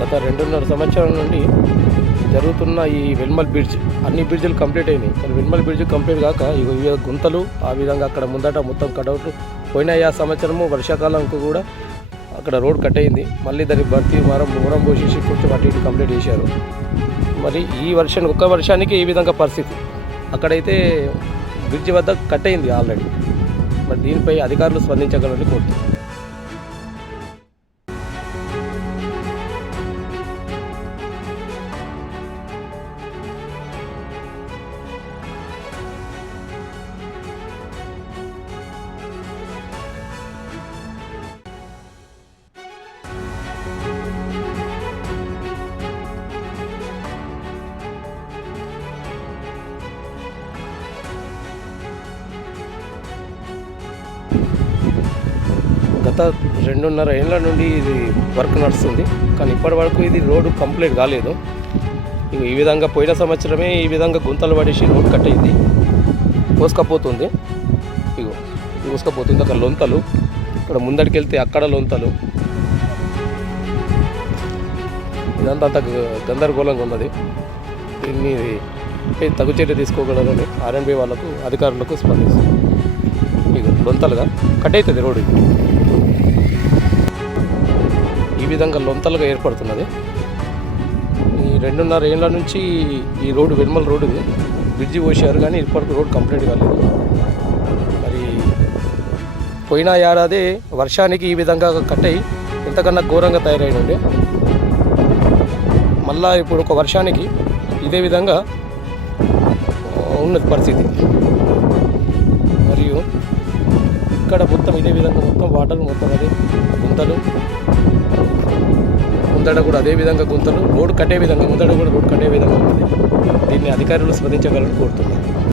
గత రెండున్నర సంవత్సరం నుండి జరుగుతున్న ఈ వెల్మల్ బ్రిడ్జ్ అన్ని బ్రిడ్జ్లు కంప్లీట్ అయినాయి. కానీ వెల్మల్ బ్రిడ్జ్ కంప్లీట్ కాక ఇగో ఇవి గుంతలు ఆ విధంగా అక్కడ ముందట మొత్తం కటౌట్లు పోయిన ఆ సంవత్సరము వర్షాకాలంకు కూడా అక్కడ రోడ్ కట్ అయింది. మళ్ళీ దాన్ని భర్తీ మరం మూరం పోసేసి కొంచెం అటు ఇటు కంప్లీట్ చేశారు. మరి ఈ వర్షానికి ఒక్క వర్షానికి ఈ విధంగా పరిస్థితి. అక్కడైతే బ్రిడ్జ్ వద్ద కట్ అయింది ఆల్రెడీ. మరి దీనిపై అధికారులు స్పందించగలని కోరుతున్నాను గత రెండున్నర ఏళ్ళ నుండి ఇది వర్క్ నడుస్తుంది కానీ ఇప్పటి వరకు ఇది రోడ్డు కంప్లీట్ కాలేదు. ఈ విధంగా పోయిన సంవత్సరమే ఈ విధంగా గుంతలు పడేసి రోడ్ కట్ అయింది. కోసుకపోతుంది. ఇగో కోసుకపోతుంది అక్కడ లొంతలు. ఇక్కడ ముందడికి వెళ్తే అక్కడ లొంతలు. ఇదంతా అంత గందరగోళంగా ఉన్నది. దీన్ని పై తగు చర్య తీసుకోగలరని ఆర్ఎండ్బి వాళ్ళకు అధికారులకు స్పందిస్తుంది ఇది లొంతలుగా కట్ అవుతుంది రోడ్డు. ఈ విధంగా లొంతలుగా ఏర్పడుతున్నది. ఈ రెండున్నర ఏళ్ళ నుంచి ఈ రోడ్డు వెనుమల రోడ్డు ఇది బ్రిడ్జి పోసారు కానీ ఇప్పటికి రోడ్ కంప్లీట్ కాలేదు. మరి పోయిన ఏడాది వర్షానికి ఈ విధంగా కట్ అయ్యి ఎంతకన్నా ఘోరంగా తయారైనండి మళ్ళా ఇప్పుడు ఒక వర్షానికి ఇదే విధంగా ఉన్న ఉన్నది పరిస్థితి. మరియు ఇక్కడ మొత్తం ఇదే విధంగా మొత్తం వాటర్ మొత్తం అదే గుంతలు. ముందడ కూడా అదే విధంగా గుంతలు. రోడ్డు కట్టే విధంగా ముందడ కూడా రోడ్డు కట్టే విధంగా ఉంది. దీన్ని అధికారులు స్పందించగలని కోరుతున్నాను.